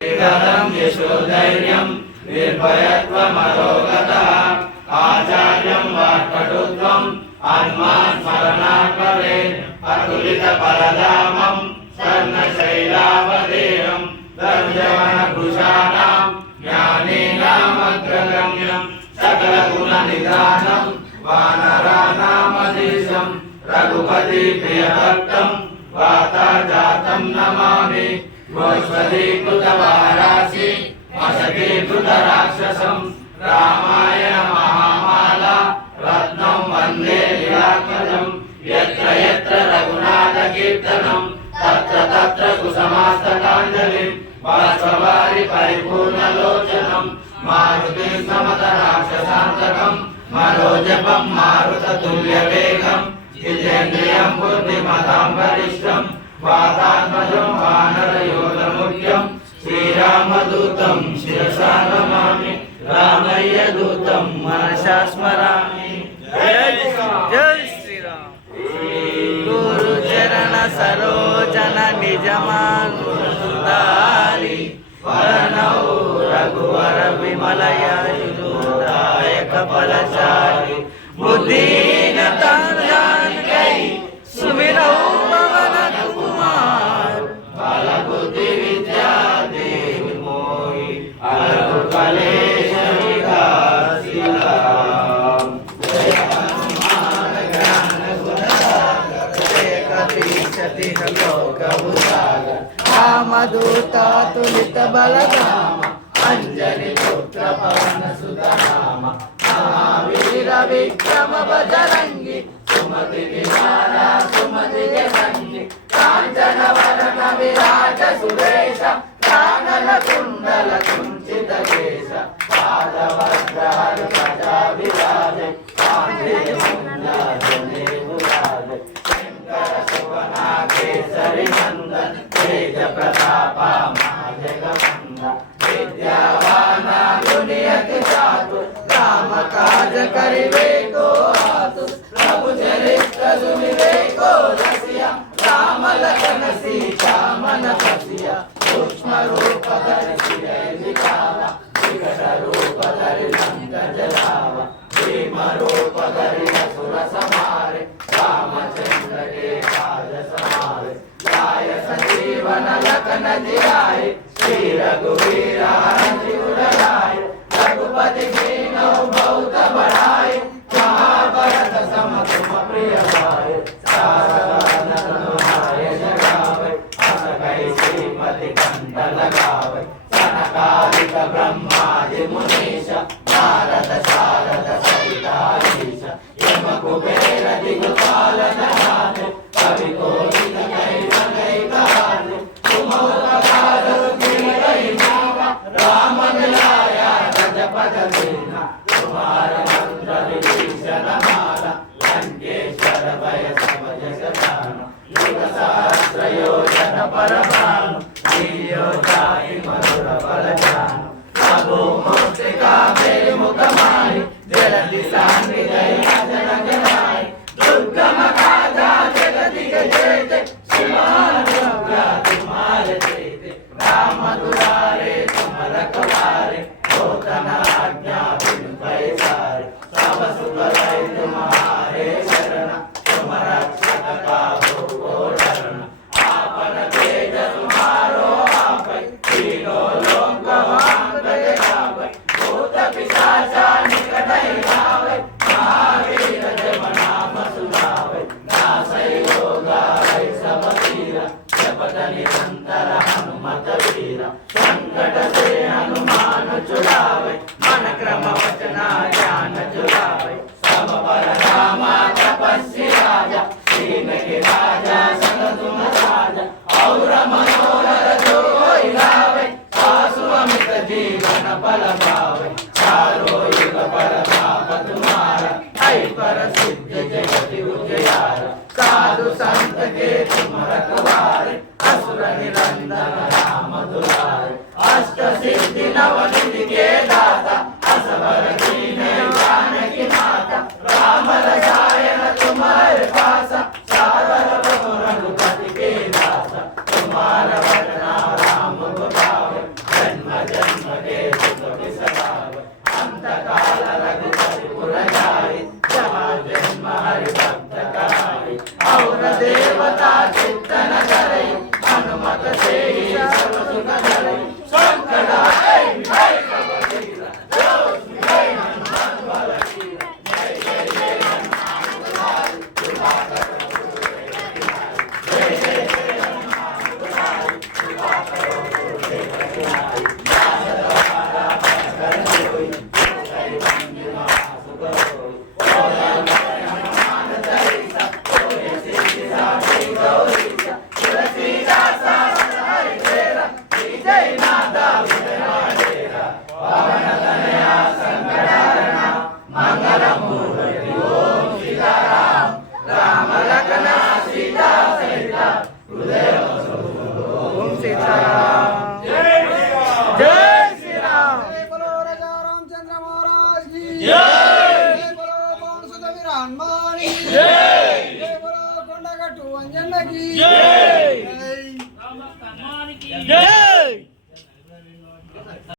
श्रीधरं यशोधैर्यं निर्भयत्वमरोगतः आचार्यं वाक्पटुत्वम् आत्मान् स्मरणात् भवेत् अतुलितपरधामं स्वर्णशैलावदेहं दर्शवनभूषाणां ज्ञानेनामग्रगम्यं सकलगुणनिधानं वानराणामधीशं रघुपतिप्रियभक्तं वाताजातं नमामि गोष्पदीकृतवारासि मशकीकृतराक्षसं रामायण महामाला रत्नं वन्दे लीलात्मजं यत्र यत्र रघुनाथकीर्तनं तत्र तत्र कुसुमास्तकाञ्जलिं बाष्पवारि परिपूर्णलोचनं मारुतिं नमत राक्षसान्तकं मनोजपं मारुततुल्यवेगं जितेन्द्रियं बुद्धिमतां वरिष्ठं वातात्मजं वानरयोधमुख्यं श्रीरामदूतं शिरसा नमामि रामय्यदूतं मनसा स्मरामि। जय श्रीराम। गुरुचरण सरोजन निजमानुदारि वरणौ रघुवर विमल यशोदायक फलचारि बुद्धिहीन तन गई सुमिरौ पवन कुमार बल बुद्धि विद्या देहि मोहि हरहु कलेश विघासिराम। जय हनुमान ज्ञान गुण सागर जय कपीश तिह लोक उजागर रामदूत तुलित बलधाम अंजनी पुत्र पवन सुत नाम महावीर विक्रम बजरंगी सुमति निवारा सुमति के संगी कांचन वरण विराज सुरेश कानन कुंडल कुंचित केश पादवस्त्र ध्वजा विराजे कांधे मुंजा जनेऊ राजे शंकर सुवना केसरी नंदन तेज प्रताप महाजगवंदन विद्यावान गुणियति चातुर राम काज करिबे को आतुर प्रभु चरित्र सुनिबे को रसिया राम लखन सीता मन बसिया सूक्ष्म रूप धरि सिरहि दिखावा विकट रूप धरि लंक जलावा भीम रूप धरि असुर संहारे रामचंद्र के काज सवारे लाय संजीवन लखन जियाए श्री रघुवीर हरषि उर लाए रघुपति कीन्हु बहुत बड़ाई महाभारत सम तुम प्रिय भाई सारन तुम्हारे जगावे अस कहि श्रीमति कंठ लगावे सनकादिक ब्रह्मादि मुनीश नारद शारद सहिता ईश यम कुबेर दिग्पाल नहाते कवि कोकिल कहि सकै कहाते तुम उपकार कीन्हि नावा राम मिलाया रजपद दीना तुम्हारे मंत्र विभीषण माला लंकेश्वर भय सब जग जाना युग सहस्र योजन पर भानु लील्यो जाहि मधुर फल जानु प्रभु मूर्तिका मेरे मुख माहि जलधि सान्नि जय अजन जनाय दुर्गम काजा जगदिग जेते शिवान दुर्गा तुम्हारे जेते राम दुलारे तुम रखवारे होतन आज्ञा बिनु पैसारे सब सुख लय तुम्हारे शरण तुम रक्षक काहू को डरना आपन तेज तुम्हारो आपै तीनों लोक हांगते गावै भूत पिशाच निकट नहीं आवे महावीर जब नाम सुनावे नासै रोगा हरै सब पीरा जपत निरंतर हनुमत वीरा संकट से हनुमान छुड़ावे मन क्रम वचना ज्ञान जुलावे सब पर रामा तपस्वी राजा दीन के राजा सत तुम राजा और मनोहर जो कोई लावे सासु अमित जीवन फल पावे चारों युग प्रताप तुम्हारा है प्रसिद्ध जगति उजियारा साधु संत के तुम रखवारे असुर निरंजन राम दुलारे अष्ट सिद्धि नव निधि के दाता असवर कीन्हे जानकी माता राम रसायन तुम्हारे पासा सादर प्रभु रघुपति के दासा तुम्हारा वचना राम को पावे ఓం సీతారాం జై శ్రీరామ్ बोलो राजा रामचंद्र महाराज की जय बोलो पवन सुत वीरांगनानी जय बोलो కొండగట్టు అంజన్న की जय जय जय